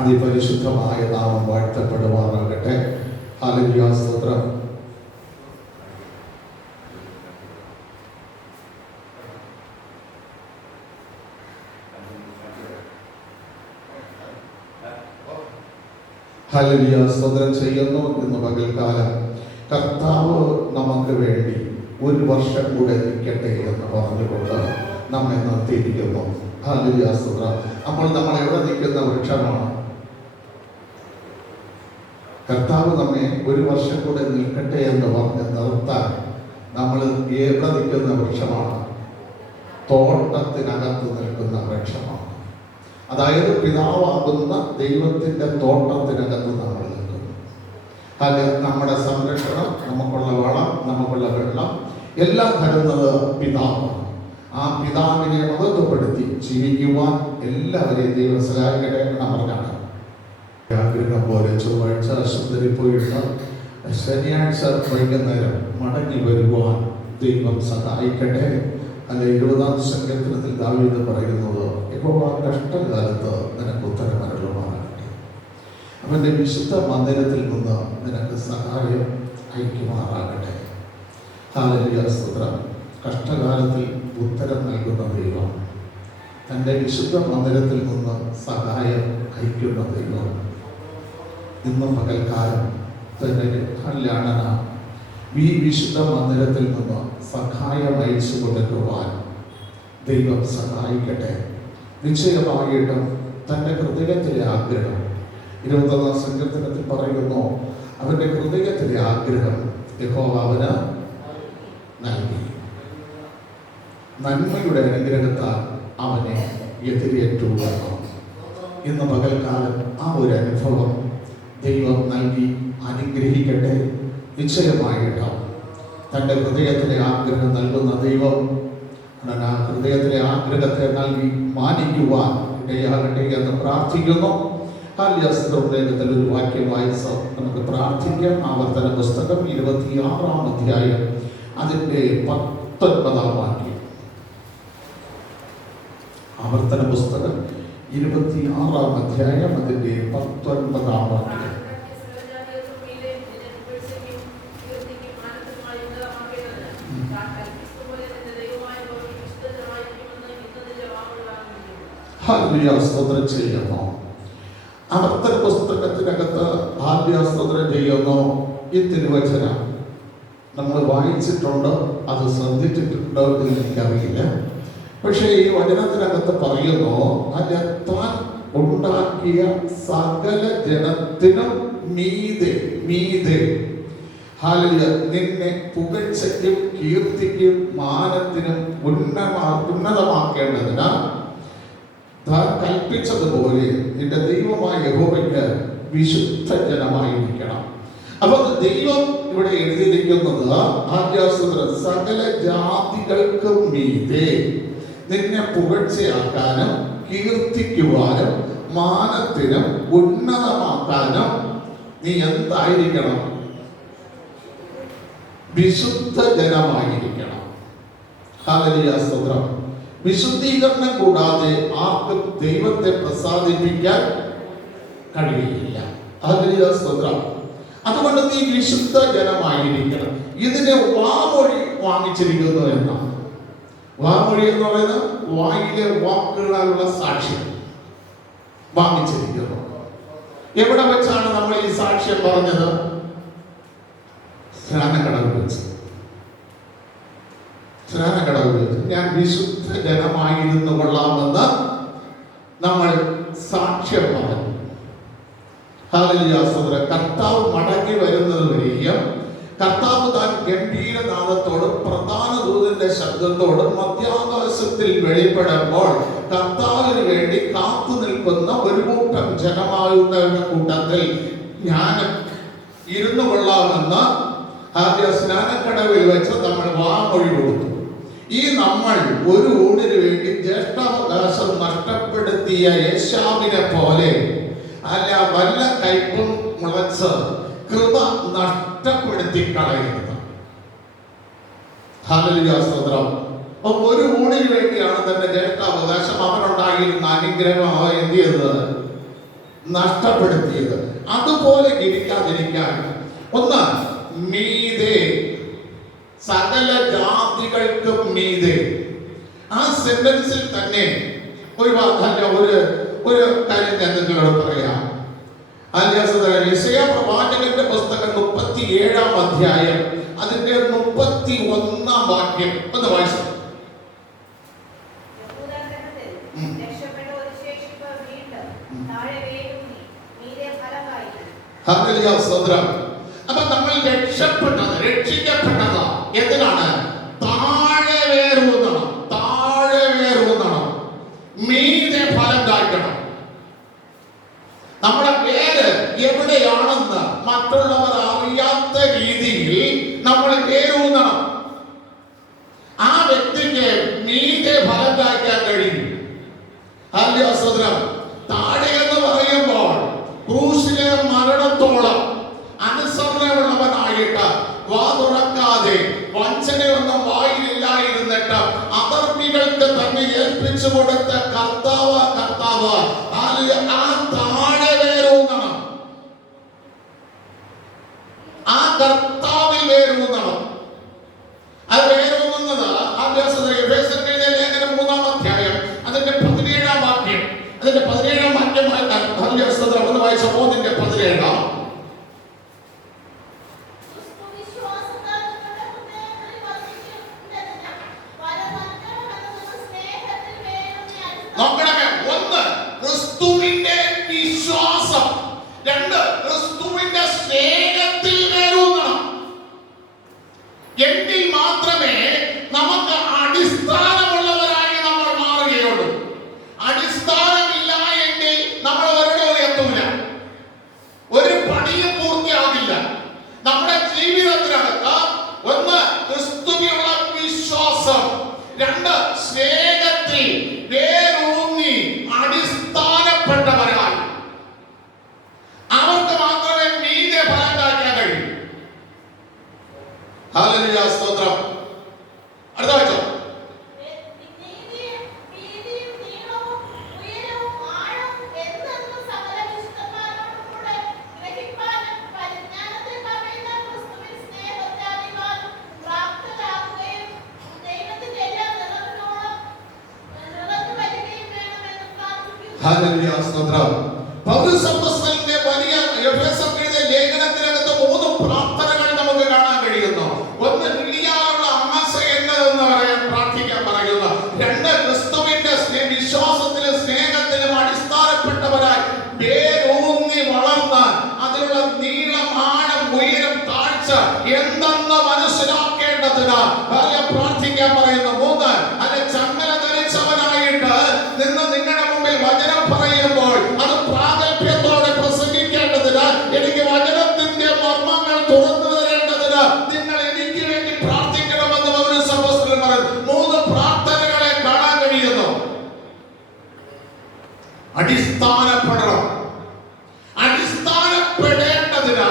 അതിപരിശുദ്ധമായ നാമം വാഴ്ത്തപ്പെടുമാറാകട്ടെ. ഹല്ലേലൂയ, സ്തോത്രം. ഹല്ലേലൂയ, സ്തോത്രം ചെയ്യുന്നു. ഇന്ന് പകൽക്കാലം കർത്താവ് നമുക്ക് വേണ്ടി ഒരു വർഷം കൂടെ നിൽക്കട്ടെ എന്ന് പറഞ്ഞുകൊണ്ട് നമ്മെ നിർത്തിയിരിക്കുന്നു. ഹല്ലേലൂയ, സ്തോത്രം. അപ്പോൾ നമ്മൾ എവിടെ നിൽക്കുന്ന വൃക്ഷമാണ്? കർത്താവ് നമ്മെ ഒരു വർഷം കൂടെ നിൽക്കട്ടെ എന്ന് പറഞ്ഞ് നിർത്താൻ നമ്മൾ എവിടെ നിൽക്കുന്ന വൃക്ഷമാണ്? തോട്ടത്തിനകത്ത് നിൽക്കുന്ന വൃക്ഷമാണ്. അതായത് പിതാവാകുന്ന ദൈവത്തിൻ്റെ തോട്ടത്തിനകത്ത് നമ്മൾ നിൽക്കുന്നു. അത് നമ്മുടെ സംരക്ഷണം, നമുക്കുള്ള വളം, നമുക്കുള്ള വെള്ളം എല്ലാം തരുന്നത് പിതാവാണ്. ആ പിതാവിനെ മഹത്വപ്പെടുത്തി ജീവിക്കുവാൻ എല്ലാവരെയും ദൈവം സഹായിക്കട്ടെ എന്ന് പറഞ്ഞാണ്. ആഗ്രഹം പോലെ ചൊവ്വാഴ്ച ആശുപത്രിയിൽ പോയിട്ട് ശനിയാഴ്ച വൈകുന്നേരം മടങ്ങി വരുവാൻ ദൈവം സഹായിക്കട്ടെ. അല്ലെ 20-ാം സങ്കീർത്തനത്തിൽ ദാവീദ് പറയുന്നത്, യഹോവ കഷ്ടകാലത്ത് നിനക്ക് ഉത്തരം അരുളുമാറാകട്ടെ. അവൻ്റെ വിശുദ്ധ മന്ദിരത്തിൽ നിന്ന് നിനക്ക് സഹായം അയക്കുമാറാകട്ടെ. ഹല്ലേലൂയ, സ്തോത്രം. കഷ്ടകാലത്തിൽ ഉത്തരം നൽകുന്ന ദൈവം, തൻ്റെ വിശുദ്ധ മന്ദിരത്തിൽ നിന്ന് സഹായം അയക്കുന്ന ദൈവം, ഇന്ന് പകൽക്കാലം തന്നെ കല്യാണന ഈ വിശുദ്ധ മന്ദിരത്തിൽ നിന്ന് സഹായം അയച്ചു കൊടുക്കുവാൻ ദൈവം സഹായിക്കട്ടെ. നിശ്ചയമായിട്ടും തൻ്റെ ഹൃദയത്തിലെ ആഗ്രഹം 21-ാം സങ്കീർത്തനത്തിൽ പറയുന്നു, അവൻ്റെ ഹൃദയത്തിലെ ആഗ്രഹം യഹോവ അവന് നൽകി. നന്മയുടെ അനുഗ്രഹത്താൽ അവനെ എതിരേറ്റു. ഇന്ന് പകൽക്കാലം ആ ഒരു അനുഭവം ദൈവം നൽകി അനുഗ്രഹിക്കട്ടെ. നിശ്ചയമായിട്ടും തൻ്റെ ഹൃദയത്തിലെ ആഗ്രഹം നൽകുന്ന ദൈവം ആ ഹൃദയത്തിലെ ആഗ്രഹത്തെ നൽകി മാനിക്കുവാൻ ഇടയാകട്ടെ എന്ന് പ്രാർത്ഥിക്കുന്നു. ലേഖനത്തിൽ ഒരു വാക്യം വായിച്ച് നമുക്ക് പ്രാർത്ഥിക്കാം. ആവർത്തന പുസ്തകം 26-ാം അധ്യായം അതിൻ്റെ 19-ാം വാക്യം. ആവർത്തന പുസ്തകം 26-ാം അധ്യായം അതിൻ്റെ 19-ാം വാക്യം. ഹല്ലേലൂയ, സ്തോത്രം ചെയ്യുന്നു. ആവർത്തന പുസ്തകത്തിനകത്ത് സ്തോത്രം ചെയ്യുന്നു. ഈ തിരുവചനം നമ്മൾ വായിച്ചിട്ടുണ്ട്, അത് ശ്രദ്ധിച്ചിട്ടുണ്ടോ എന്ന് എനിക്കറിയില്ല. പക്ഷേ ഈ വചനത്തിനകത്ത് പറയുന്നു, അല്ല, താൻ ഉണ്ടാക്കിയ സകല ജനത്തിനും മീതെ ഹല്ലേലൂയ നിന്നെ പുകഴ്ചയ്ക്കും കീർത്തിക്കും മാനത്തിനും ഉന്നതമാക്കേണ്ടതിന് താൻ കൽപ്പിച്ചതുപോലെ നിന്റെ ദൈവമായ യഹോവയ്ക്ക് വിശുദ്ധ ജനമായിരിക്കണം. അപ്പൊ ദൈവം ഇവിടെ എഴുതിയിരിക്കുന്നത്, സകല ജാതികൾക്കും മീതെ നിന്നെ പുകഴ്ചയാക്കാനും കീർത്തിക്കുവാനും മാനത്തിനും ഉന്നതമാക്കാനും നീ എന്തായിരിക്കണം? വിശുദ്ധ ജനമായിരിക്കണം. ഹല്ലേലൂയ, സ്തോത്രം. വിശുദ്ധീകരണം കൂടാതെ ആർക്കും ദൈവത്തെ പ്രസാദിപ്പിക്കാൻ കഴിയില്ല. ഹല്ലേലൂയ, സ്തോത്രം. അതുകൊണ്ട് നീ വിശുദ്ധ ജനമായിരിക്കണം. ഇതിനെ വാമൊഴി വാങ്ങിച്ചിരിക്കുന്നു എന്നാണ്. വാമൊഴി എന്ന് പറയുന്നത് വായിലെ വാക്കുകളാലുള്ള സാക്ഷ്യം വാങ്ങിച്ചിരിക്കുന്നു. എവിടെ വെച്ചാണ് നമ്മൾ ഈ സാക്ഷ്യം പറഞ്ഞത്? സ്നാനക്കടവിൽ വെച്ച്. ഞാൻ വിശുദ്ധ ജനമായിരുന്നു കൊള്ളാമെന്ന് നമ്മൾ സാക്ഷ്യം പറഞ്ഞു. ഹല്ലേലൂയ, സ്തോത്രം. കർത്താവ് മടങ്ങി വരുന്നത് വരെയും കർത്താവ് താൻ ഗംഭീരനാദത്തോടും പ്രധാന ദൂതന്റെ ശബ്ദത്തോടും മധ്യാകാശത്തിൽ വെളിപ്പെടുമ്പോൾ കർത്താവിന് വേണ്ടി കാത്തു നിൽക്കുന്ന ഒരു കൂട്ടം ജനമാകുന്നവരുടെ കൂട്ടത്തിൽ ഞാൻ ഇരുന്നു കൊള്ളാമെന്ന് ആദ്യ സ്നാനക്കടവിൽ വെച്ച് നമ്മൾ വാമൊഴി കൊടുത്തു. ഈ നമ്മൾ ഒരു ഊണിന് വേണ്ടി ജ്യേഷ്ഠാവകാശം നഷ്ടപ്പെടുത്തിയ യേശാവിനെ പോലെ അല്ല, വല്ല കയ്പും മുളച്ച് കൃപ നഷ്ടപ്പെടുത്തി കളയുന്നത്. ഹല്ലേലൂയ, സ്തോത്രം. അപ്പൊ ഒരു ഊണിന് വേണ്ടിയാണ് തന്റെ ജ്യേഷ്ഠാവകാശം അവനുണ്ടായിരുന്ന അനുഗ്രഹം എന്ത് ചെയ്തത്? നഷ്ടപ്പെടുത്തിയത്. അതുപോലെ ഇരിക്കാതിരിക്കാൻ ഒന്ന്, മീതെ, സകല ജാതികൾക്കും മീതെ. ആ സെന്റൻസിൽ തന്നെ ഒരു കാര്യം ഞാൻ നിങ്ങളോട് പറയാം. യെശയ്യാ പ്രവാചകന്റെ പുസ്തകം 37-ാം അധ്യായം അതിന്റെ 31-ാം വാക്യം ഒന്ന് വായിച്ചു. അപ്പൊ നമ്മൾ രക്ഷിക്കപ്പെട്ടത് എന്തിനാണ്? താഴെ വേരൂന്നണം, താഴെ വേരൂന്നണം, മീതെ ഫലം കായ്ക്കണം. നമ്മുടെ പേര് എവിടെയാണെന്ന് മറ്റുള്ളവർ അറിയാത്ത രീതിയിൽ നമ്മൾ വേരൂന്നണം. ആ വ്യക്തിക്ക് മീതെ ഫലം കായ്ക്കാൻ കഴിയും. താഴെ എന്ന് പറയുമ്പോൾ ക്രൂശിലെ മരണത്തോളം അനുസരണമുള്ളവനായിട്ട് വാ തുറക്കാതെ വഞ്ചനയൊന്നും വായിലില്ലായിരുന്നിട്ട് അധർമ്മികൾക്ക് തന്നെ ഏൽപ്പിച്ചു കൊടുത്ത കർത്താവ് ആ താഴെ വേരൂന്നണം, ആ കർത്താവിൽ വേരൂന്നണം. അത് വേരൂന്നുന്നത് ലേഖനം 3-ാം അധ്യായം അതിന്റെ 17-ാം വാക്യം, അതിന്റെ 17-ാം വാക്യം ഒന്ന് വായിച്ച 3-ന്റെ 17. നോക്കണമേ, ഒന്ന് ക്രിസ്തുവിന്റെ വിശ്വാസം, രണ്ട് ക്രിസ്തുവിന്റെ സ്നേഹത്തിൽ വേരൂന്നണം. എങ്കിൽ മാത്രമേ നമുക്ക് അടിസ്ഥാനമുള്ളവരായി നമ്മൾ മാറുകയുള്ളൂ. അടിസ്ഥാനമില്ല എങ്കിൽ നമ്മൾ ഒരിടവും എത്തൂല, ഒരു പണിയും പൂർത്തിയാകില്ല. നമ്മുടെ ജീവിതത്തിനകത്ത് ഒന്ന് ക്രിസ്തുവിനുള്ള വിശ്വാസം, രണ്ട് സ്നേഹത്തിൽ വേരൂന്നി അടിസ്ഥാനപ്പെട്ടവരായി അവർക്ക് മാത്രമേ മീതെ ഫലം കായ്ക്കാൻ കഴിയൂ. ഹല്ലേലൂയ, സ്തോത്രം. അടുത്ത വായിച്ചോ. ഹല്ലേലൂയ, സ്തോത്രം. പൗലോസ് അപ്പോസ്തലന്റെ വലിയ എഫേസർക്കെഴുതിയ ലേഖനത്തിനകത്ത് 3 പ്രാർത്ഥനകൾ നമുക്ക് കാണാൻ കഴിയുന്നു. ഒന്ന്, എളിയാനുള്ള ആശ എന്നതെന്ന് പറയാൻ പ്രാർത്ഥിക്കാൻ പറയുന്നു. രണ്ട്, ക്രിസ്തുവിന്റെ വിശ്വാസത്തിലും സ്നേഹത്തിലും അടിസ്ഥാനപ്പെട്ടവരായി വേരൂന്നി വളർന്ന് അതിലുള്ള നീളം, ആഴം, ഉയരം, താഴ്ച എന്തെന്ന് മനസ്സിലാക്കേണ്ടതിന് പ്രാർത്ഥിക്കാൻ പറയുന്നു. മൂന്ന്, അതിന്റെ ചങ്ങല ധരിച്ചവനായിട്ട് നിന്ന് നിങ്ങളുടെ മുമ്പിൽ വചനം പറയുമ്പോൾ അത് പ്രാഗൽഭ്യത്തോടെ പ്രസംഗിക്കേണ്ടതിന്, എനിക്ക് വചനത്തിന്റെ മർമ്മങ്ങൾ തുറന്നു തരേണ്ടതിന് നിങ്ങൾ എനിക്ക് വേണ്ടി പ്രാർത്ഥിക്കണമെന്ന് പൗലോസ് അപ്പോസ്തലൻ പറയുന്നു. 3 പ്രാർത്ഥനകളെ കാണാൻ കഴിയുന്നു. അടിസ്ഥാനപ്പെടണം. അടിസ്ഥാനപ്പെടേണ്ടതിന്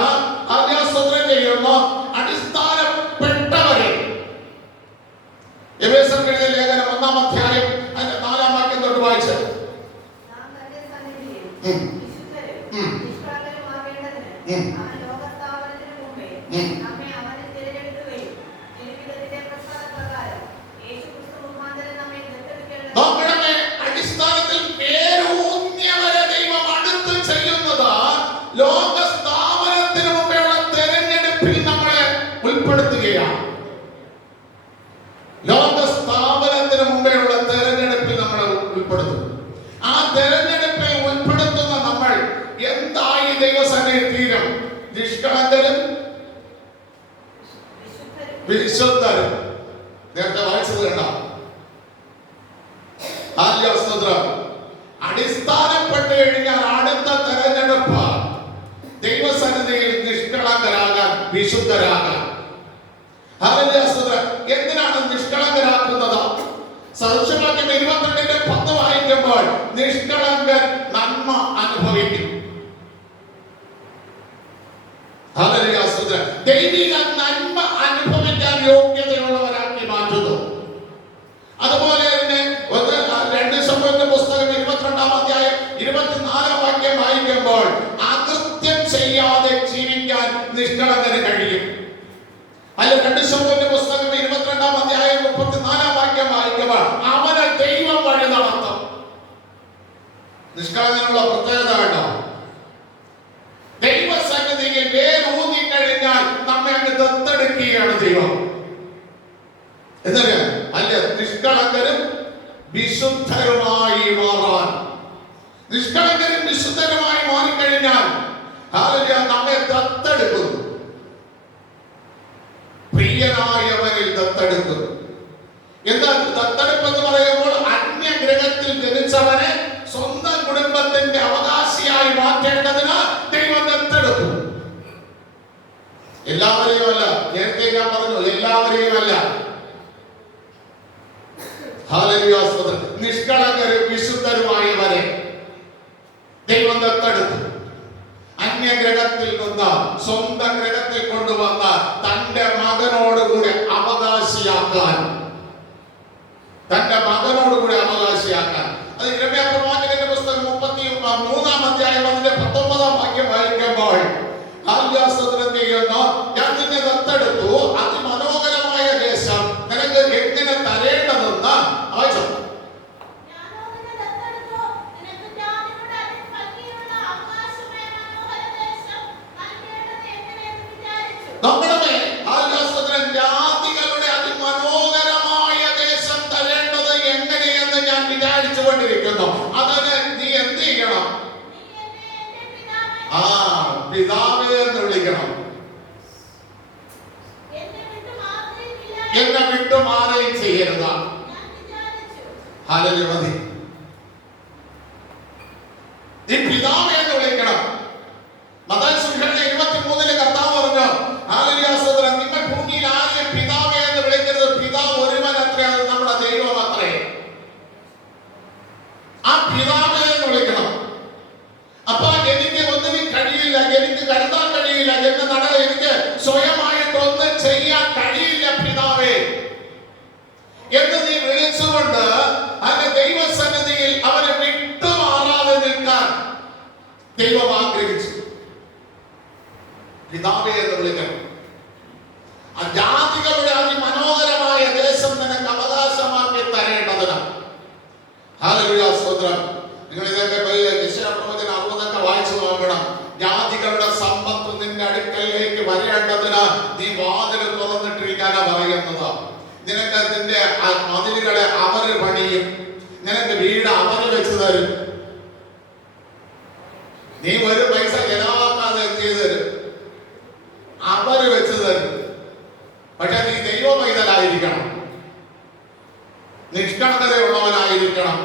അടിസ്ഥാനപ്പെട്ടവരെ എഫേസർക്കെഴുതിയ ലേഖനം 1-ാം അധ്യായം അതിന്റെ 4-ാം വാക്യം തൊട്ട് വായിച്ചു. നോക്കണമേ, അടിസ്ഥാനത്തിൽ പേരൂന്നിയവരെ ദൈവം അടുത്ത് ചെയ്യുന്നത് ലോകസ്ഥാപനത്തിന് മുമ്പേയുള്ള തെരഞ്ഞെടുപ്പിൽ നമ്മളെ ഉൾപ്പെടുത്തുകയാണ്. ലോകസ്ഥാപനത്തിന് മുമ്പേയുള്ള തെരഞ്ഞെടുപ്പിൽ നമ്മളെ ഉൾപ്പെടുത്തും. ആ തെരഞ്ഞെടുപ്പിൽ ഉൾപ്പെടുത്തുന്ന നമ്മൾ എന്തായി ദൈവസന്നിധിയിൽ തീരും? നിഷ്കളങ്കരും വിശുദ്ധരും. നേരത്തെ വായിച്ചത് കണ്ട അടിസ്ഥാനപ്പെട്ട് കഴിഞ്ഞാൽ അടുത്ത തെരഞ്ഞെടുപ്പ് ദൈവസന്നിധിയിൽ നിഷ്കളങ്കരാകാൻ, വിശുദ്ധരാകാൻ. എന്തിനാണ് നിഷ്കളങ്കരാക്കുന്നത്? സദൃശവാക്യം 22-ന്റെ 10 വായിക്കുമ്പോൾ നിഷ്കളങ്കൻ നന്മ അനുഭവിക്കും. ദൈവിക നന്മ അനുഭവിക്കാൻ യോഗ്യതയുള്ളവരാക്കി മാറ്റുന്നു. അതുപോലെ തന്നെ 2 ശമൂവേലിന്റെ പുസ്തകം 22-ാം അധ്യായം 24-ാം വാക്യം വായിക്കുമ്പോൾ പറയുമ്പോൾ അകൃത്യം ചെയ്യാതെ ജീവിക്കാൻ നിഷ്കളങ്കന് കഴിയും. അല്ല, 2 ശമൂവേലിന്റെ പുസ്തകം 22-ാം അധ്യായം 34-ാം വാക്യം വായിക്കുമ്പോൾ അവനെ ദൈവം വഴി നടത്തും. നിഷ്കളങ്കനുള്ള പ്രത്യേകത കേട്ടോ, ദൈവസന്നിധിയിൽ വേരൂന്നി കഴിഞ്ഞാൽ നമ്മെ അങ്ങ് ദത്തെടുക്കുകയാണ് ദൈവം. എന്നറിയാം, അല്ല, നിഷ്കളങ്കരും വിശുദ്ധരുമായി മാറാൻ, നിഷ്കളങ്കരും വിശുദ്ധരുമായി മാറിക്കഴിഞ്ഞാൽ നമ്മെ ദത്തെടുക്കുന്നു. പ്രിയനായവനിൽ ദത്തെടുക്കുന്നു. എന്താ ദത്തെടുപ്പ് എന്ന് പറയുമ്പോൾ? അന്യഗ്രഹത്തിൽ ജനിച്ചവനെ സ്വന്തം കുടുംബത്തിന്റെ അവകാശിയായി മാറ്റേണ്ടതിന് ദൈവം ദത്തെടുക്കും. എല്ലാവരെയും അല്ല, നേരത്തെ ഞാൻ പറഞ്ഞു, എല്ലാവരെയും അല്ല. നിഷ്കളങ്കരും വിശുദ്ധരുമായവരെ ദൈവം ദത്തെടുത്തു. അന്യഗ്രഹത്തിൽ നിന്ന് സ്വന്തം ഗ്രഹത്തിൽ കൊണ്ടുവന്ന തന്റെ മകനോടുകൂടി അവകാശിയാക്കാൻ, തന്റെ മകനോടുകൂടി അവകാശിയാക്കാൻ. അത് യിരെമ്യാ പ്രവാചകന്റെ പുസ്തകം 33-ാം അധ്യായം അതിന്റെ 19-ാം വാക്യം വായിക്കുമ്പോൾ ഞാൻ നിന്നെ ദത്തെടുത്തു, അതിമനോഹരമായ ദേശം നിനക്ക് എങ്ങനെ തരേണ്ടതെന്ന് വായിച്ചു. ജാതികളുടെ അതിമനോഹരമായ ദേശം തരേണ്ടത് എങ്ങനെയെന്ന് ഞാൻ വിചാരിച്ചുകൊണ്ടിരിക്കുന്നു. അതിന് നീ എന്ത് ചെയ്യണം? പിതാവേ എന്ന് വിളിക്കണം. എന്നെ വിട്ടു മാറുകയും ചെയ്യരുത്. ഹല്ലേലൂയ. മതി, നീ പിതാവേ എന്ന് വിളിക്കണം. മത്തായി സുവിശേഷം 23-ൽ കർത്താവ് പറഞ്ഞു, ഹല്ലേലൂയ സഹോദരൻ, നിങ്ങൾ ഭൂമിയിൽ ആരെയും പിതാവേ എന്ന് വിളിക്കരുത്. പിതാവ് ഒരുവൻ അത്രേ, അത് നമ്മുടെ ദൈവം അത്രേ. ആ പിതാവേ എന്ന് വിളിക്കണം. അപ്പൊ എനിക്ക് ഒന്നിനും കഴിയില്ല, എനിക്ക് കരുതാൻ കഴിയില്ല, എന്റെ നട എനിക്ക് സ്വയമായിട്ടൊന്നും ചെയ്യാൻ കഴിയില്ല പിതാവേ എന്ന് നീ വിളിച്ചുകൊണ്ട് അവന്റെ ദൈവസന്നിധിയിൽ അവനെ വിട്ടുമാറാതെ നിൽക്കാൻ ദൈവം ആഗ്രഹിച്ചു. പിതാവേ എന്ന് വിളിക്കണം. ആ ജാതികളുടെ അതിമനോഹരമായ ദേശം നിനക്ക് അവകാശമാക്കി തരേണ്ടതിന്. ഹല്ലേലൂയ സ്തോത്രം. നിങ്ങൾ ഇതൊക്കെ യെശയ്യാപ്രവചനം 60 വായിച്ചു നോക്കണം. ജാതികളുടെ സമ്പത്ത് നിന്റെ അടുക്കലേക്ക് വരേണ്ടതിന് നീ വാതിൽ തുറന്നിട്ടിരിക്കാനാ പറയുന്നത്. നിനക്ക് നിന്റെ മതിലുകളെ അവര് പണിയും, നിനക്ക് വീട് അവര് വെച്ച് തരും. നീ ഒരു പൈസ ചെലവാക്കാതെ ചെയ്തു തരും, അവര് വെച്ച് തരും. പക്ഷെ നീ ദൈവ പൈതലായിരിക്കണം, നിഷ്കളങ്കതയുള്ളവനായിരിക്കണം,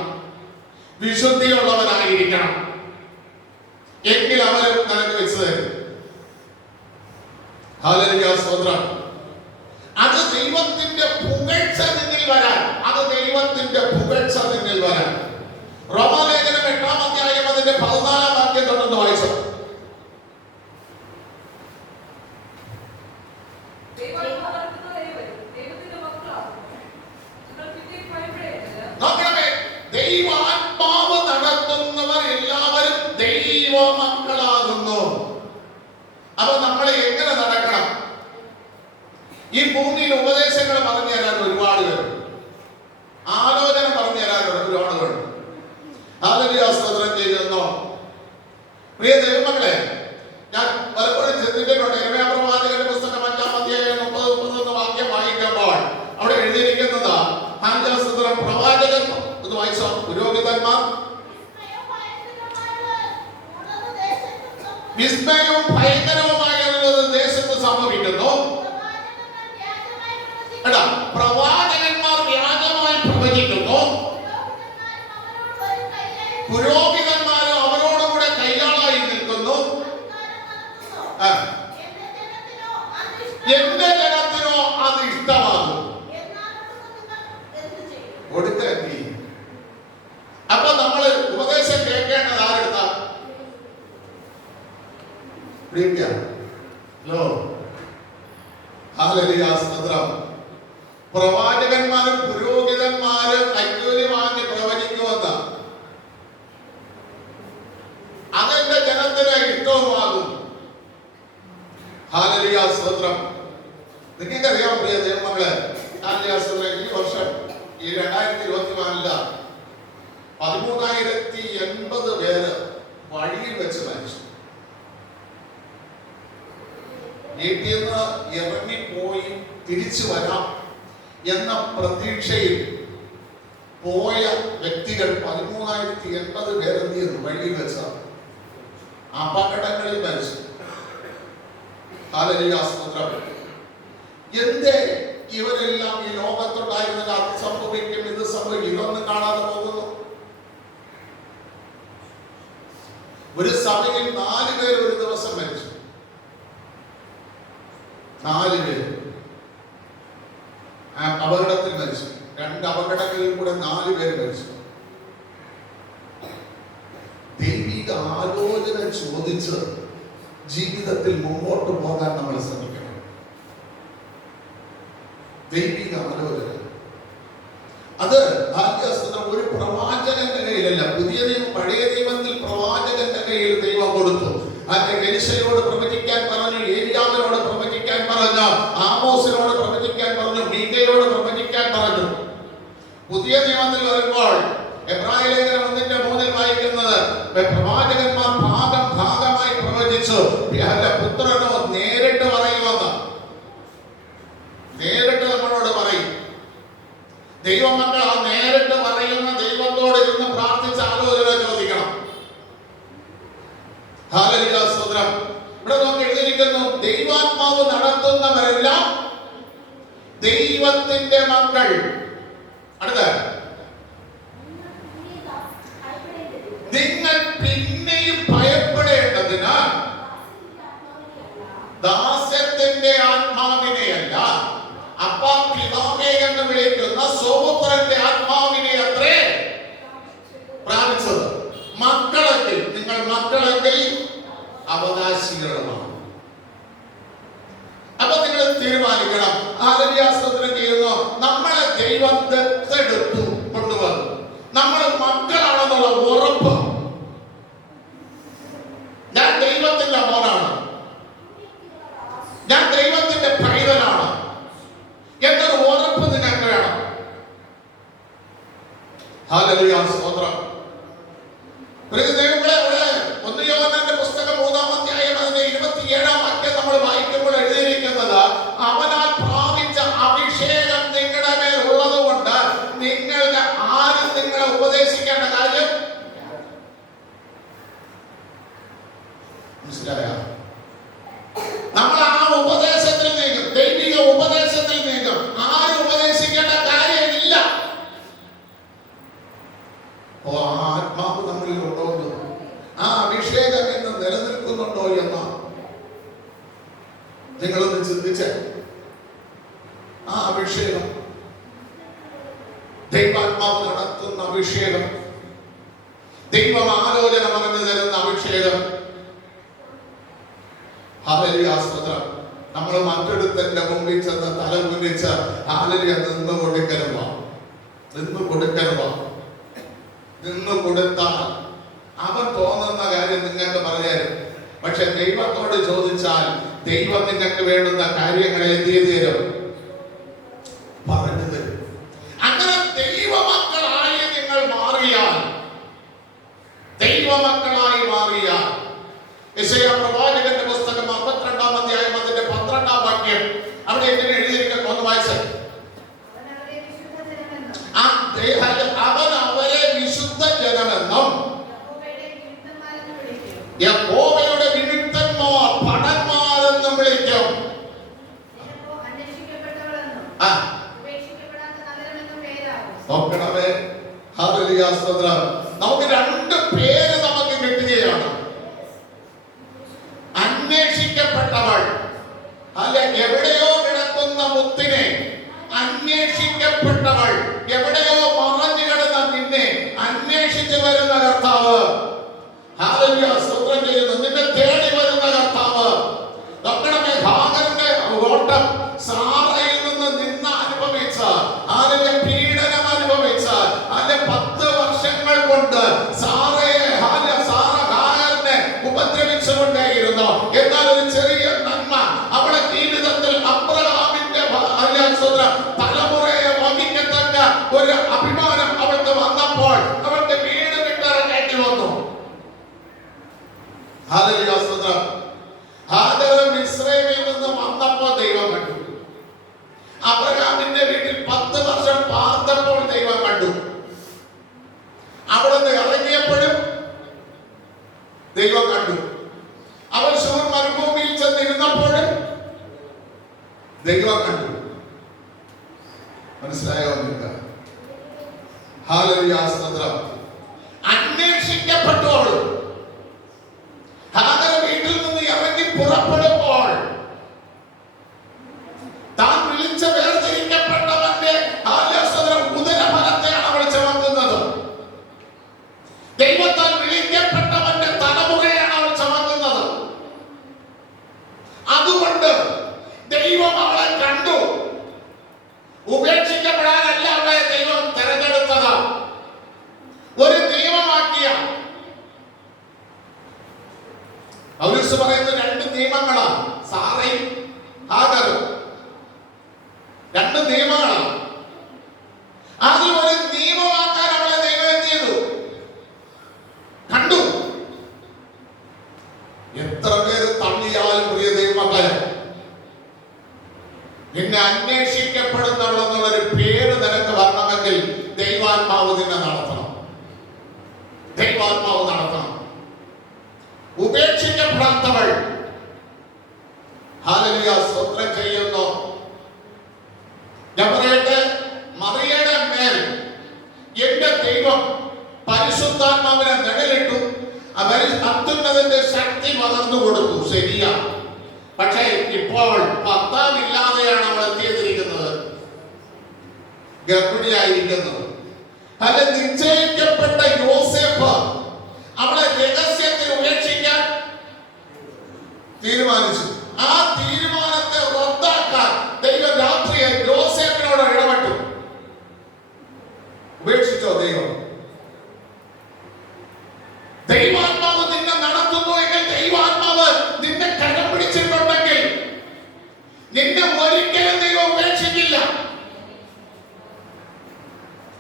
വിശുദ്ധിയുള്ളവനായിരിക്കണം. എങ്കിൽ അവര് നിനക്ക് വെച്ച് തരും. ഹല്ലേലൂയ സ്തോത്രം. അത് ദൈവത്തിന്റെ പുകഴ്ച നിന്നിൽ വരാൻ, അത് ദൈവത്തിന്റെ പുകഴ്ച നിന്നിൽ വരാൻ. റോമാലേഖനം 8-ാം അധ്യായം അതിന്റെ 14-ാം വാക്യം തൊട്ടൊന്ന് വായിച്ചു. ദൈവാത്മാവ് നടത്തുന്നവർ എല്ലാവരും ദൈവ മക്കളാകുന്നു. അപ്പൊ നമ്മൾ എങ്ങനെ നടക്കണം? ഈ ഭൂമിയിൽ ഉപദേശങ്ങൾ പറഞ്ഞു തരാൻ ഒരുപാട് പേര്, ആലോചന പറഞ്ഞു തരാൻ ഒരുപാട് പേര്. ഹല്ലേലൂയ സ്തോത്രം ചെയ്യുന്നു. പ്രിയ ദൈവമക്കളെ, ഞാൻ പലപ്പോഴും ചിന്തിച്ചിട്ടുണ്ട്. യിരെമ്യാ പ്രവാചകന്റെ പുസ്തകം 5-ാം അധ്യായം 30-31 വാക്യം വായിക്കുമ്പോൾ അവിടെ എഴുതിയിരിക്കുന്നത് പ്രവാചകൻ എന്ന് വായിച്ചോ, പുരോഹിതന്മാർ വിസ്മയവും ഭയങ്കരവുമായുള്ളത് ദേശത്ത് സംഭവിക്കുന്നു. പ്രവാചകന്മാർ വ്യാജമായി പ്രവചിക്കുന്നു, പുരോഹിതന്മാരും അവരോടുകൂടെ കൈയാളായി നിൽക്കുന്നു. എന്റെ ജനത്തിനോ അത് ഇഷ്ടമാകും. അപ്പൊ നമ്മള് ഉപദേശം കേൾക്കേണ്ടത് ആരെടുത്താ? പ്രവാചകന്മാരും പുരോഹിതന്മാരും കൈക്കൂലി വാങ്ങി പ്രവചിക്കുമെന്ന്. അതെന്റെ ജനത്തിന് വ്യക്തിത്വമാകും. ഹല്ലേലൂയ, സ്തോത്രം. നിങ്ങൾക്കറിയാം പ്രിയ ദൈവമക്കളെ, ഹല്ലേലൂയ, സ്തോത്രം. ഈ വർഷം ഈ 2024 13,080 പേര് വഴിയിൽ വെച്ച് മരിച്ചു. വീട്ടിൽ നിന്ന് ഇറങ്ങിപ്പോയി തിരിച്ചു വരാം എന്ന പ്രതീക്ഷയിൽ പോയ വ്യക്തികൾ 13,080 പേര് എന്ത് ചെയ്തു? വഴിയിൽ വെച്ച അപകടങ്ങളിൽ മരിച്ചു. ഹല്ലേലൂയ, സ്തോത്രം. എന്തേ ഇവരെല്ലാം ഈ ലോകത്തുണ്ടായിരുന്നത് അത് സംഭവിക്കും, ഇത് സംഭവിക്കും, ഇതൊന്നും കാണാതെ പോകുന്നു? ഒരു സഭയിൽ 4 പേര് ഒരു ദിവസം മരിച്ചു. 4 പേര് അപകടത്തിൽ മരിച്ചു. 2 അപകടങ്ങളിൽ കൂടെ 4 പേര് മരിച്ചു. ദൈവിക ആലോചന ചോദിച്ച് ജീവിതത്തിൽ മുമ്പോട്ട് പോകാൻ നമ്മൾ ശ്രമിക്കണം. ദൈവിക ആലോചന അത് ഒരു പ്രവാചകന്റെ കയ്യിലല്ല. പുതിയ നിയമം പഴയ നിയമത്തിൽ പ്രവാചകന്റെ കയ്യിൽ ദൈവം കൊടുത്തു. എലീശയോട് പ്രവചിക്കാൻ പറഞ്ഞു, ഏലിയാവിനോട് പ്രവചിക്കാൻ പറഞ്ഞു, ആമോസിനോട് പ്രവചിക്കാൻ പറഞ്ഞു, മീഖയോട് പ്രവചിക്കാൻ പറഞ്ഞു. പുതിയ നിയമത്തിൽ വരുമ്പോൾ എബ്രായ ലേഖനം 1:3 വായിക്കുന്നത് പ്രവാചകന്മാർ ഭാഗമായി പ്രവചിച്ചു. പുത്രനോ നേരിട്ട് പറയുമെന്ന്, നേരിട്ട് നമ്മളോട് പറയും. ദൈവമക്കൾ ആ നേരിട്ട് പറയുന്ന ദൈവത്തോട് ഇരുന്ന് പ്രാർത്ഥിച്ച് ആലോചന ചോദിക്കണം. ഹല്ലേലൂയ, സ്തോത്രം. ഇവിടെ നമുക്ക് എഴുതിയിരിക്കുന്നു, ദൈവാത്മാവ് നടത്തുന്നവരെല്ലാം ദൈവത്തിന്റെ മക്കൾ. അടുത്ത, നിങ്ങൾ പിന്നെയും ഭയപ്പെടേണ്ടതിന് ദാസ്യത്തിന്റെ ആത്മാവിനെയല്ല, അപ്പാ പിതാവേ എന്ന് വിളിക്കുന്ന സ്വപുത്രന്റെ ആത്മാവിനെ അത്രേ പ്രാപിച്ചത്. മക്കളെങ്കിൽ, നിങ്ങൾ മക്കളെങ്കിൽ അവകാശികളുമാണ്. അപ്പൊ നിങ്ങൾ തീരുമാനിക്കണം. ആലര്യാസ്ത്രം ചെയ്യുന്നു, നമ്മളെ ദൈവം ദത്തെടുത്തു കൊണ്ടുവന്നു. നമ്മൾ മക്കളാണെന്നുള്ള ഉറപ്പ്. ഞാൻ ദൈവത്തിന്റെ മോനാണ്, ഞാൻ ദൈവത്തിന്റെ പൈതലാണ് എന്നൊരു ഉറപ്പ് നിങ്ങൾക്ക് വേണം. ഹല്ലേലൂയ, സ്തോത്രം. ഒന്ന് യോഹന്നാന്റെ പുസ്തകം 3-ാം അധ്യായം 27-ാം വാക്യം നമ്മൾ വായിക്കുമ്പോൾ എഴുതിയിരിക്കുന്നത്, അവനാൽ പ്രാപിച്ച അഭിഷേകം നിങ്ങളുടെ മേൽ ഉള്ളത് കൊണ്ട് നിങ്ങൾക്ക് ആരും നിങ്ങളെ ഉപദേശിക്കേണ്ട കാര്യം. മനസ്സിലായ? നമ്മൾ ആ ഉപദേശത്തിൽ നീങ്ങും, ദൈവിക ഉപദേശത്തിൽ നീങ്ങും. ആരും ഉപദേശിക്കേണ്ട കാര്യമില്ല. ആത്മാവ് നമ്മളിൽ ഉണ്ടോ, ആ അഭിഷേകം ഇന്ന് നിലനിൽക്കുന്നുണ്ടോ എന്ന് നിങ്ങളൊന്ന് ചിന്തിച്ച്. ആ അഭിഷേകം, ദൈവാത്മാവ് നടത്തുന്ന അഭിഷേകം, ദൈവം ആലോചന പറഞ്ഞു തരുന്ന അഭിഷേകം. ഹല്ലേലൂയ, സ്തോത്രം. നമ്മൾ മറ്റൊരുത്തന്റെ മുമ്പിൽ ചെന്ന് തല കുനിച്ച് ഹല്ലേലൂയ നിന്ന് കൊടുക്കരുത്. നിന്ന് കൊടുത്താൽ അവൻ തോന്നുന്ന കാര്യം നിങ്ങൾക്ക് പറഞ്ഞുതരും. പക്ഷെ ദൈവത്തോട് ചോദിച്ചാൽ ദൈവം നിങ്ങൾക്ക് വേണ്ടുന്ന കാര്യങ്ങളെ എന്ത് ചെയ്തു തരും? പറഞ്ഞു തരും. അങ്ങനെ ദൈവമക്കളായി നിങ്ങൾ മാറിയാൽ, ദൈവമക്കളായി മാറിയാൽ, യെശയ്യാ പ്രവാചകന്റെ പുസ്തകം 52-ാം അധ്യായം 12-ാം വാക്യം അവിടെ എങ്ങനെ എഴുതിയിരിക്കുന്നു ഒന്ന് വായിച്ചു. അവൻ അവരെ വിശുദ്ധ ജനമെന്നും യഹോവയുടെ വിമുക്തന്മാർ ഭടന്മാരെന്നും വിളിക്കും. നോക്കണമേ, ഹല്ലേലൂയ, സ്തോത്രം. നമുക്ക് 2 പേര് നമുക്ക് കിട്ടുകയാണ്. അന്വേഷിക്കപ്പെട്ടവൾ, അല്ലെ, എവിടെയോ കിടക്കുന്ന മുത്തിനെ, അന്വേഷിക്കപ്പെട്ടവൾ, എവിടെയോ മറഞ്ഞു കിടന്ന നിന്നെ അന്വേഷിച്ചു വരുന്ന കർത്താവ്. ഹല്ലേലൂയ, സ്തോത്രം ചെയ്യുന്നു. നിന്നെ തേടി വരുന്ന കർത്താവ്. നോക്കണമേ, ഹാഗറിന്റെ ഓട്ടം സാറയിൽ നിന്ന് നിന്ന് അനുഭവിച്ച, അതിന്റെ പീഡനം അനുഭവിച്ച, അതിന്റെ 10 വർഷങ്ങൾ കൊണ്ട് സാറയെ ഹാഗറിനെ ഉപദ്രവിച്ച വർദ്ധിച്ചുകൊണ്ടേയിരുന്നു. എന്നാൽ ഒരു ചെറിയ നന്മ അവളെ ജീവിതത്തിൽ അബ്രഹാമിന്റെ തലമുറയെ വഹിക്കത്തക്ക ഒരു അഭിമാനം അവൾക്ക് വന്നപ്പോൾ അവൾക്ക് വീട് വിട്ടിറങ്ങേണ്ടി വന്നു. ഇസ്രായേലിൽ നിന്ന് വന്നപ്പോൾ ദൈവം കണ്ടു. അബ്രഹാമിന്റെ വീട്ടിൽ 10 വർഷം പാർത്തപ്പോൾ ദൈവം കണ്ടു. അവിടെ നിന്ന് ഇറങ്ങിയപ്പോഴും ദൈവം കണ്ടു. അവൻ ശൂർ മരുഭൂമിയിൽ ചെന്നിരുന്നപ്പോഴും ദൈവം കണ്ടു. മനസ്സിലായോ നിങ്ങൾക്ക്? ഹല്ലേലൂയ സ്തോത്രം. അന്വേഷിക്കപ്പെട്ടപ്പോൾ ഹാഗർ വീട്ടിൽ നിന്ന് ഇറങ്ങി പുറപ്പെടുമ്പോൾ താൻ വിളിച്ച വേർതിരിക്കപ്പെട്ടവന്റെ ഉദരഫലത്തെയാണ് അവൾ ചുമക്കുന്നത്. ദൈവത്താൽ വിളിക്കപ്പെട്ടവന്റെ തലമുറയാണ് അവൾ ചുമക്കുന്നത്. അതുകൊണ്ട് ദൈവം അവളെ കണ്ടു. ഉപേക്ഷിക്കപ്പെടാനല്ല അവളെ ദൈവം തെരഞ്ഞെടുത്തത്, ഒരു നിയമമാക്കിയ. പൗലോസ് പറയുന്ന 2 നിയമങ്ങളാണ്. സാറയും ഹാഗറും 2 നിയമങ്ങളാണ്. അതിൽ ഒരു നിയമമാക്കാൻ അവളെ ദൈവം എന്ത് ചെയ്തു? കണ്ടു. എത്ര പേര് തള്ളിയാലും പ്രിയ ദൈവമക്കളെ, നിന്നെ അന്വേഷിക്കപ്പെടുന്നുള്ളൊരു പേര് നിനക്ക് വരണമെങ്കിൽ ദൈവാത്മാവ് നിന്നെ നടത്തണം. ദൈവാത്മാവ് നടത്തണം. ഉപേക്ഷിക്കപ്പെടാത്തവൾ ഹല്ലേലൂയ സ്തോത്രം ചെയ്യുന്നു. ഞാൻ പറയട്ടെ, മറിയയുടെ മേൽ എന്റെ ദൈവം പരിശുദ്ധാത്മാവിനെ നിഴലിട്ടു. അത്യുന്നതന്റെ ശക്തി പകർന്നു കൊടുത്തു. ശരിയാ. പക്ഷേ ഇപ്പോൾ ഭർത്താവില്ലാതെയാണ് അവൾ എത്തിയിരിക്കുന്നത്, ഗർഭിണിയായിരിക്കുന്നത്. അല്ല, നിശ്ചയിക്കപ്പെട്ട യോസേഫ് അവളെ രഹസ്യത്തിൽ ഉപേക്ഷിക്കാൻ തീരുമാനിച്ചു. ആ തീരുമാനത്തെ റദ്ദാക്കാൻ ദൈവം രാത്രിയെ യോസേഫിനോട് ഇടപെട്ടു. ഉപേക്ഷിച്ചോ ദൈവം? ദൈവാത്മാവ് നിന്നെ നടത്തുന്നു എങ്കിൽ, ദൈവാത്മാവ് നിന്നെ കരം പിടിച്ചിട്ടുണ്ടെങ്കിൽ നിന്നെ ഒരിക്കലും ദൈവം ഉപേക്ഷിക്കില്ല.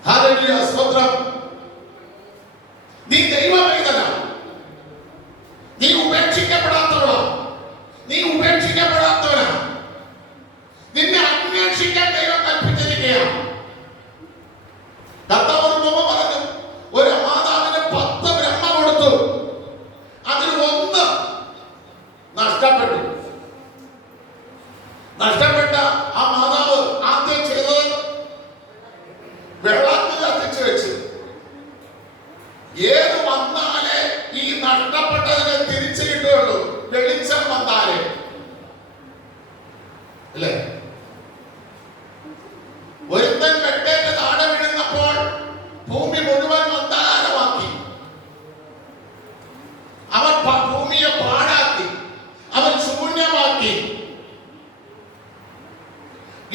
ഹല്ലേലൂയ സ്തോത്രം. നീ ദൈവമൈതലാണ്. നീ ഉപേക്ഷിക്കപ്പെടാത്തവളാണ്. നീ ഉപേക്ഷിക്കപ്പെടാത്തവനാണ്. നിന്നെ അന്വേഷിക്കാൻ ദൈവം കൽപ്പിച്ചിരിക്കുകയാണ്. കർത്താവ് പറഞ്ഞു, ഒരു മാതാവിന് 10 ബ്രഹ്മ കൊടുത്തു, അതിൽ 1 നഷ്ടപ്പെട്ടു. നഷ്ടപ്പെട്ട ആ മാതാവ് ആദ്യം ചെയ്തത് വെള്ളത്തിൽ കത്തിച്ചു വെച്ചു. ഏത് വന്നാലേ ഈ നഷ്ടപ്പെട്ടതിനെ തിരിച്ചു കിട്ടുകയുള്ളൂ? വെളിച്ചം വന്നാലേ അല്ലേ? ഒരുത്തൻ വെട്ടേറ്റ് താഴെ വീഴുന്നപ്പോൾ ഭൂമി മുഴുവൻ അന്ധകാരമാക്കി. അവൻ ഭൂമിയെ പാഴാക്കി, അവൻ ശൂന്യമാക്കി.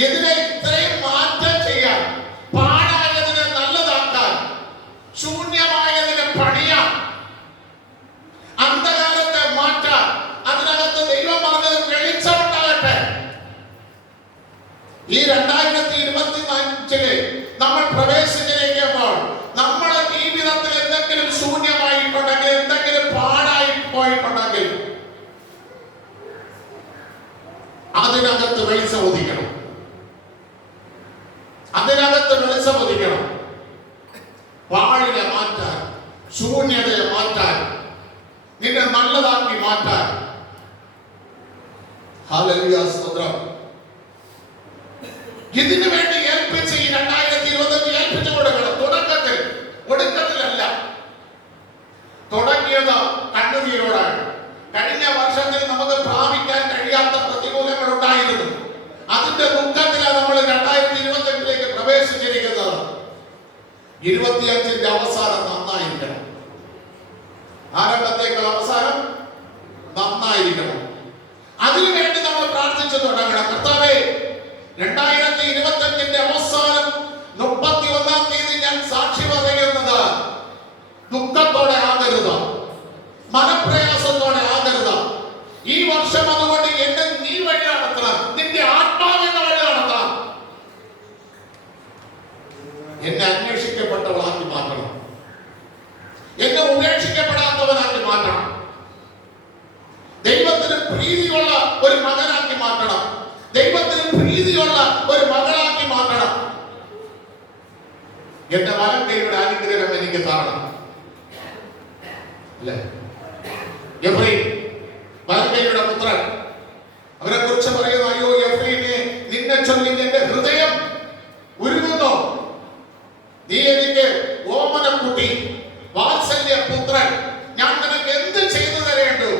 ഇതിനെ ഇത്രയും മാറ്റം ചെയ്യാൻ, പാഴായതിനെ നല്ലതാക്കാൻ, ശൂന്യമായതിനെ പണിയാൻ, അന്ധകാരത്തെ മാറ്റാൻ, അതിനകത്ത് ദൈവം പറഞ്ഞത് വെളിച്ചമുണ്ടാകട്ടെ. ഈ 2025 നമ്മൾ പ്രവേശിച്ചിരിക്കുമ്പോൾ നമ്മുടെ ജീവിതത്തിൽ എന്തെങ്കിലും ശൂന്യമായിട്ടുണ്ടെങ്കിൽ, എന്തെങ്കിലും പാഴായി പോയിട്ടുണ്ടെങ്കിൽ അതിനകത്ത് വെളിച്ചം ഉദിക്കണം. അതിനകത്ത് വെളിച്ചം ഉദിക്കണം. പാഴിനെ മാറ്റാൻ, ശൂന്യതയെ മാറ്റാൻ, നിന്നെ നല്ലതാക്കി മാറ്റാൻ. ഹല്ലേലൂയ സ്തോത്രം. ഇതിനു വേണ്ടി ഏൽപ്പിച്ച് ഈ 2025 ഏൽപ്പിച്ചു കൊടുക്കണം. ഒടുക്കത്തിലല്ല. തുടങ്ങിയത് കണ്ണുനീരോടാണ്. കഴിഞ്ഞ വർഷത്തിൽ നമുക്ക് പ്രാപിക്കാൻ കഴിയാത്ത പ്രതികൂലങ്ങൾ ഉണ്ടായിരുന്നു. അതിന്റെ ദുഃഖത്തിലാണ് നമ്മൾ 2025 പ്രവേശിച്ചിരിക്കുന്നത്. 25 അവസാനം നന്നായിരിക്കണം. ആരംഭത്തേക്കാൾ അവസാനം നന്നായിരിക്കണം. അതിനുവേണ്ടി നമ്മൾ പ്രാർത്ഥിച്ചു തുടങ്ങണം. കർത്താവേ, 2025 അവസാനം 31-ാം തീയതി ഞാൻ സാക്ഷി പറയുന്നത് ദുഃഖത്തോടെ ആകരുത്, മനപ്രയാസത്തോടെ ആകരുത്. ഈ വർഷം അതുകൊണ്ട് എന്നെ നീ വഴി നടത്തണം, നിന്റെ ആത്മാവെന്ന വഴി നടത്തണം. എന്നെ അന്വേഷിക്കപ്പെട്ടവളാക്കി മാറ്റണം, എന്നെ ഉപേക്ഷിക്കപ്പെടാത്തവനാക്കി മാറ്റണം, ദൈവത്തിന് പ്രീതിയുള്ള ഒരു മകനാക്കി മാറ്റണം, ദൈവത്തിന് പ്രീതിയുള്ള ഒരു മകളാക്കി മാറ്റണം. എന്റെ വലം കൈയുടെ അനുഗ്രഹം എനിക്ക് തരണം. അല്ലേ? എഫ്രൈം വലം കൈയുടെ പുത്രൻ, അവരെ കുറിച്ച് പറയുന്നു, അയ്യോ എഫ്രൈമേ, നിന്നെ ചൊല്ലി എന്റെ ഹൃദയം ഉരുകുന്നു. നീ എനിക്ക് ഓമനക്കുട്ടി, വാത്സല്യ പുത്രൻ, ഞാൻ നിനക്ക് എന്ത് ചെയ്തു തരേണ്ടു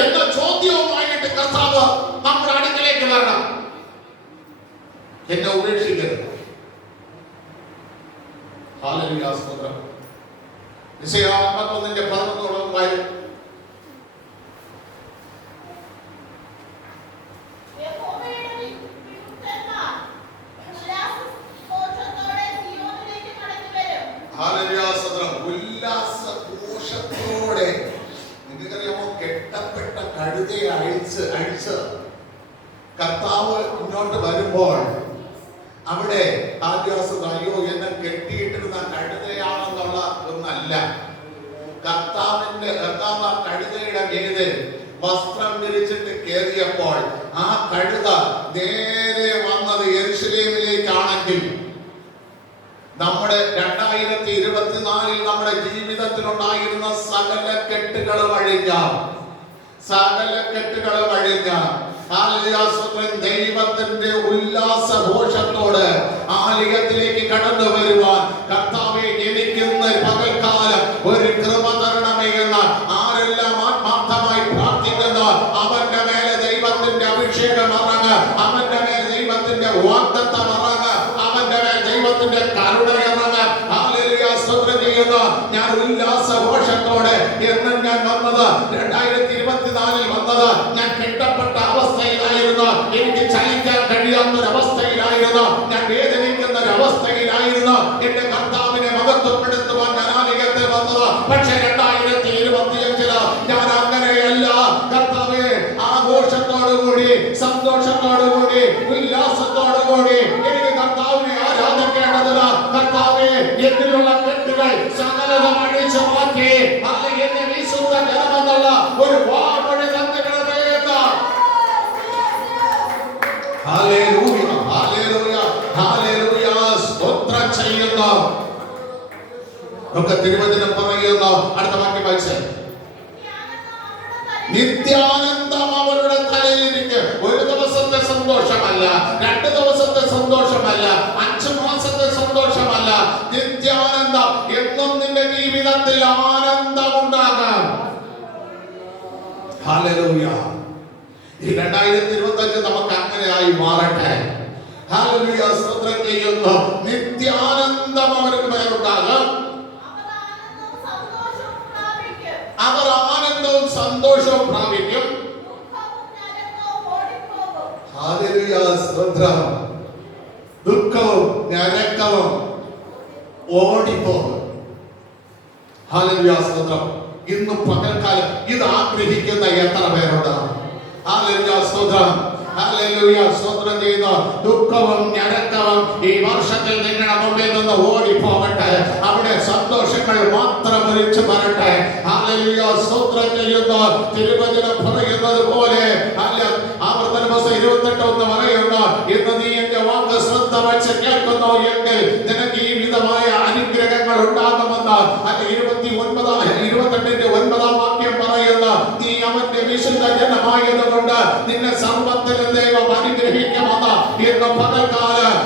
എന്ന ചോദ്യവുമായിട്ട് കർത്താവ് നമ്മുടെ അടുക്കലേക്ക് വരണം. എന്നെ ഉപേക്ഷിക്കരുത്. ഹല്ലേലൂയ, സ്തോത്രം. യെശയ്യാ 51:11 വായിക്കും. ഉല്ലാസഘോഷത്തോടെ. നിങ്ങൾക്കറിയാമോ, കെട്ടപ്പെട്ട കഴുതയെ അഴിച്ച് കർത്താവ് മുന്നോട്ട് വരുമ്പോൾ അവിടെ അയ്യോ എന്നെ കെട്ടിയിട്ടിരുന്ന കഴുതയാണെന്നുള്ള ഒന്നല്ല. കർത്താവ് കഴുതയുടെ മീതെ വസ്ത്രം വിരിച്ചിട്ട് കയറിയപ്പോൾ ആ കഴുത നേരെ വന്നത് യെരൂശലേമിലേക്കാണെങ്കിൽ, നമ്മുടെ 2024 നമ്മുടെ ജീവിതത്തിലുണ്ടായിരുന്ന സകല കെട്ടുകളും അഴിഞ്ഞ ദൈവത്തിന്റെ ഉല്ലാസഘോഷത്തോട് ആലയത്തിലേക്ക് കടന്നു വരുവാൻ കർത്താവെ എനിക്കുന്ന പകൽക്കാലം ഒരു കൃപ തരണമേ എന്ന് ആരെല്ലാം ആത്മാർത്ഥമായി പ്രാർത്ഥിക്കുന്നു, അവന്റെ മേലെ ദൈവത്തിന്റെ അഭിഷേകം ഇറങ്ങ്, അവന്റെ മേലെ ദൈവത്തിന്റെ വാഗ്ദത്തം ഇറങ്ങ്, അവന്റെ മേലെ ദൈവത്തിന്റെ കരുണ ഇറങ്ങ്. ഹല്ലേലൂയ, സ്തോത്രം ചെയ്യുന്നു. ഞാൻ ഉല്ലാസഘോഷത്തോടെ എന്ന് ഞാൻ വന്നത് 2024 വന്നത് ഞാൻ കെട്ടപ്പെട്ട അവസ്ഥയിലായിരുന്നു, എനിക്ക് ചലിക്കാൻ കഴിയാത്തൊരവസ്ഥയിലായിരുന്നു, ഞാൻ വേദനിക്കുന്ന ഒരു അവസ്ഥയിലായിരുന്നു. എന്റെ കർത്താവിനെ മഹത്വപ്പെടുത്തുവാൻ ഞാൻ ആലയത്തിൽ വന്നത്. പക്ഷേ 2025 ഞാൻ അങ്ങനെയല്ല. കർത്താവേ, ആഘോഷത്തോടുകൂടി, സന്തോഷത്തോടുകൂടി, ഉല്ലാസത്തോടുകൂടി എനിക്ക് കർത്താവിനെ ആരാധിക്കേണ്ടതിന് കർത്താവേ, എന്നിലുള്ള കെട്ടുകൾ സകലതും അഴിച്ചു മാറ്റി എന്നെ വിശുദ്ധ ജനമെന്നുള്ള ഒരു വാമൊഴി തന്നിടമേ. ഹല്ലേലൂയ, ഹല്ലേലൂയ, ഹല്ലേലൂയ, സ്തോത്രം ചെയ്യുന്നു. നമുക്ക് തിരുവചനം പറയുന്നു. അടുത്ത വാക്യം വായിച്ചേ. നിത്യാനന്ദം അവരുടെ തലയിലിരിക്കും. ഒരു ദിവസത്തെ സന്തോഷമല്ല, 2 ദിവസത്തെ സന്തോഷമല്ല, 5 മാസത്തെ സന്തോഷമല്ല, നിത്യാനന്ദം. എന്നും നിന്റെ ജീവിതത്തിൽ ആനന്ദം ഉണ്ടാകാം. ഹല്ലേലൂയ. ഈ 2025 നമുക്ക് അങ്ങനെയായി മാറട്ടെ. ഹല്ലേലൂയ, സ്തോത്രം ചെയ്യുന്നു. നിത്യാനന്ദം അവരുടെ മേലുണ്ടാകും. അവർ ആനന്ദവും സന്തോഷവും പ്രാപിക്കും. ഹല്ലേലൂയ, സ്തോത്രം. ദുഃഖവും നരകവും ഓടിപ്പോകും. ഹല്ലേലൂയ, സ്തോത്രം. ഇന്ന് പകൽക്കാലം ഇത് ആഗ്രഹിക്കുന്ന എത്ര പേരുണ്ട്? ഹല്ലേലൂയ, സ്തോത്രം. ഹല്ലേലൂയ, സ്തോത്രം ചെയ്യുന്നു. ദുഃഖവും ഞരക്കവും ഈ വർഷത്തിൽ നിങ്ങളുടെ മുമ്പിൽ നിന്ന് ഓടിപ്പോകട്ടെ. അവിടെ സന്തോഷങ്ങൾ മാത്രം ഒലിച്ചു വരട്ടെ. ഹല്ലേലൂയ, സ്തോത്രം ചെയ്യുന്നു. തിരുവചനം പറയുന്നത് പോലെ ആവർത്തന 28 പറയുന്നു, ഇന്ന് നീ എന്റെ വാക്ക് ശ്രദ്ധ വച്ച് കേൾക്കുന്നു എങ്കിൽ നിനക്ക് ഈ വിധമായ അനുഗ്രഹങ്ങൾ ഉണ്ടാകുമെന്ന്. 28 വാക്യം പറയുന്ന, നീ അവന്റെ വിശുദ്ധ ജനമായതുകൊണ്ട് നിന്നെ സർവ്വത്തിലും ദൈവം അനുഗ്രഹിക്കുമെന്ന്. ഇന്ന് പകൽക്കാലം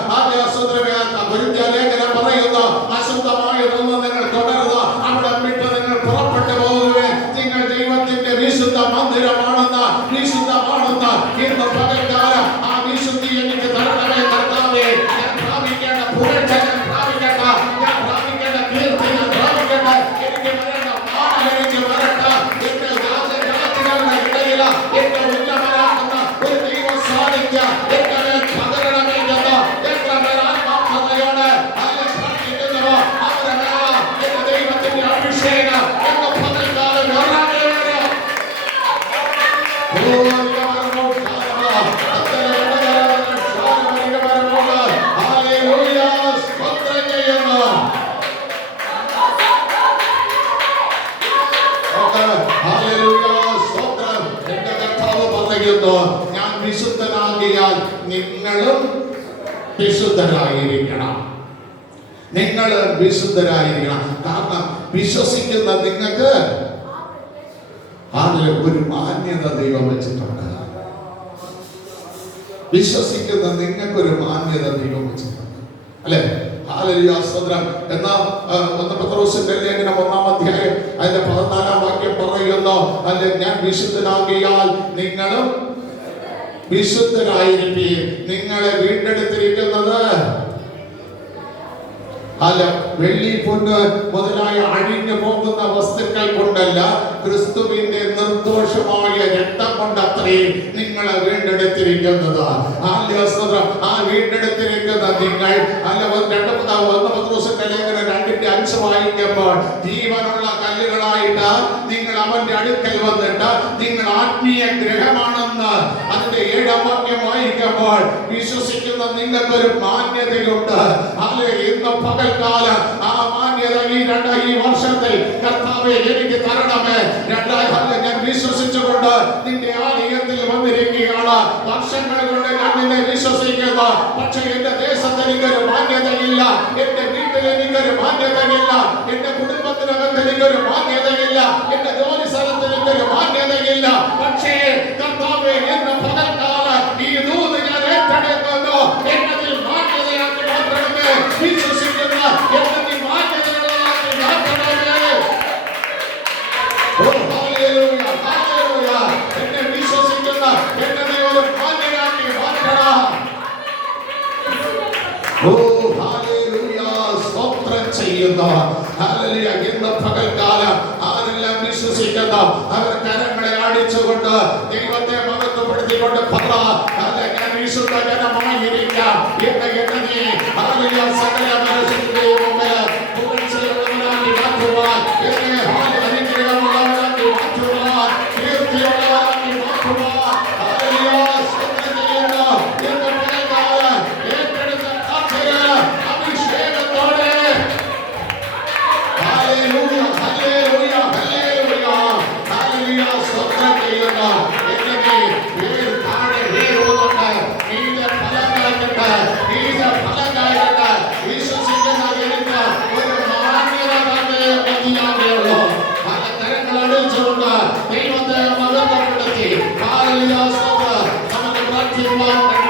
ലേഖനം പറയുന്ന അശുദ്ധമായതൊന്നും നിങ്ങൾ തുടരുക, അവിടെ വിട്ട് നിങ്ങൾ പുറപ്പെട്ടു പോകുകയും നിങ്ങൾ ദൈവത്തിന്റെ വിശുദ്ധ മന്ദിരമാണെന്ന്, വിശുദ്ധമാണെന്ന്. ഇന്ന് പകൽക്കാലം ആ വിശുദ്ധി എനിക്ക് തരണമേ കർത്താവേ. ഞാൻ പ്രാപിക്കേണ്ട പുകഴ്ച ഞാൻ പ്രാപിക്കട്ടെ, ഞാൻ പ്രാപിക്കേണ്ട കീർത്തി ഞാൻ പ്രാപിക്കട്ടെ. എനിക്ക് വരേണ്ട മാനം എനിക്ക് വരട്ടെ. എന്റെ ജാതികളുടെ ഇടയിൽ എന്റെ ഉന്നതനാകുന്ന ഒരു ദൈവം സാധിക്കുക എന്റെ മേൽ പകരണമേ എന്ന് എത്ര പേർ ആത്മാർത്ഥതയോടെ പറയുന്നു, ഞാൻ വിശുദ്ധനാകിയാൽ നിങ്ങളും വിശുദ്ധരായിരിക്കണം. നിങ്ങൾ വിശുദ്ധരായിരിക്കണം. കാരണം വിശ്വസിക്കുന്ന നിങ്ങൾക്ക് അതിൽ ഒരു മാന്യത ദൈവം വെച്ചിട്ടുണ്ട്. വിശ്വസിക്കുന്ന നിങ്ങൾക്കൊരു മാന്യത ദൈവം വെച്ചിട്ടുണ്ട്, അല്ലെ? ഹല്ലേലൂയ, സ്തോത്രം. എന്നാൽ 1 പത്രോസിന്റെ ലേഖനം 1-ാം അധ്യായം അതിന്റെ 14-ാം വാക്യം പറയുന്നു, അല്ലെ, ഞാൻ വിശുദ്ധനാകിയാൽ നിങ്ങളും വിശുദ്ധരായിരിക്കും. നിങ്ങളെ വീണ്ടെടുത്തിരിക്കുന്നത് അല്ല വെള്ളി, പൊന്ന് മുതലായ അഴിഞ്ഞു പോകുന്ന വസ്തുക്കൾ കൊണ്ടല്ല, ക്രിസ്തുവിന്റെ നിർദോഷമായ രക്തം കൊണ്ടത്രേ നിങ്ങളെ വീണ്ടെടുത്തിരിക്കുന്നത്. ആ വീണ്ടെടുത്തിരിക്കുന്ന നിങ്ങൾ അല്ല 1 പത്രോസിന്റെ ലേഖനം 2:5 വായിക്കുമ്പോൾ, ജീവനുള്ള കല്ലുകളായിട്ട് നിങ്ങൾ അവന്റെ അടുക്കൽ വന്നിട്ട് നിങ്ങൾ ആത്മീയ ഗ്രഹമാണെന്ന് അതിന്റെ 7-ാം വാക്യം വായിക്കുമ്പോൾ, വിശ്വസിക്കുന്ന നിങ്ങൾക്കൊരു മാന്യതയുണ്ട്. ഇന്ന് പകൽക്കാലം ആ മാന്യത ഈ വർഷത്തിൽ കർത്താവേ എനിക്ക് തരണമേ. ഞാൻ വിശ്വസിച്ചുകൊണ്ട് നിന്റെ ആലയത്തിൽ വന്നിരിക്കുകയാണ്. വർഷങ്ങൾ കൊണ്ട് ഞാൻ നിന്നെ വിശ്വസിക്കുന്നു. പക്ഷെ എന്റെ ദേശത്ത് എനിക്കൊരു മാന്യതയില്ല, എന്റെ വീട്ടിൽ എനിക്കൊരു മാന്യതയില്ല, എന്റെ കുടുംബത്തിനകത്ത് എനിക്കൊരു മാന്യതയില്ല, എന്റെ ജോലി സ്ഥലത്ത് എനിക്കൊരു മാന്യതയില്ല. പക്ഷേ കർത്താവേ, എന്റെ പകൽക്കാലം ഈ ദൂത് ഞാൻ ഏറ്റെടുക്കുന്നു. എന്നതിൽ മാന്യതയാക്കി മാത്രമേ വിശ്വസിക്കുന്ന എന്നതിൽ മാന്യതയാക്കി മാത്രമേ. ഓ ഹല്ലേലൂയ, ഹല്ലേലൂയ. എന്നെ വിശ്വസിക്കുന്ന എന്നതിൽ ഒരു മാന്യതയാക്കി മാറ്റണം. ഓ ഹല്ലേലൂയ, സ്തോത്രം ചെയ്യുന്നു. ഹല്ലേലൂയ. ഇന്ന് പകൽക്കാലം ആരെല്ലാം വിശ്വസിക്കുന്നു അവർ കരങ്ങളെ ആടിച്ചുകൊണ്ട് ദൈവത്തെ മഹത്വപ്പെടുത്തിക്കൊണ്ട് പറ, ഞാൻ വിശുദ്ധ ജനമായിരിക്കാം എന്ന് എന്നീ ഹല്ലേലൂയ സകല മനുഷ്യരുടെയും മുമ്പിൽ പുകഴ്ചയുള്ളവനാക്കി മാറ്റുവാൻ, എന്നെ അനുഗ്രഹമുള്ളവനാക്കി മാറ്റുവാൻ, കീർത്തിയുള്ളവനാക്കി മാറ്റുവാൻ ഹല്ലേലൂയ സ്തോത്രം ചെയ്യുന്നു. ഇന്ന് പകൽക്കാലം ഏറ്റെടുത്ത പ്രാർത്ഥന അഭിഷേകത്തോടെ ഹല്ലേലൂയ, ഹല്ലേലൂയ, ഹല്ലേലൂയ, ഹല്ലേലൂയ സ്തോത്രം ചെയ്യുന്നു. ദൈവത്തെ മഹത്വപ്പെടുത്തി നമുക്ക് പ്രാർത്ഥിക്കുവാൻ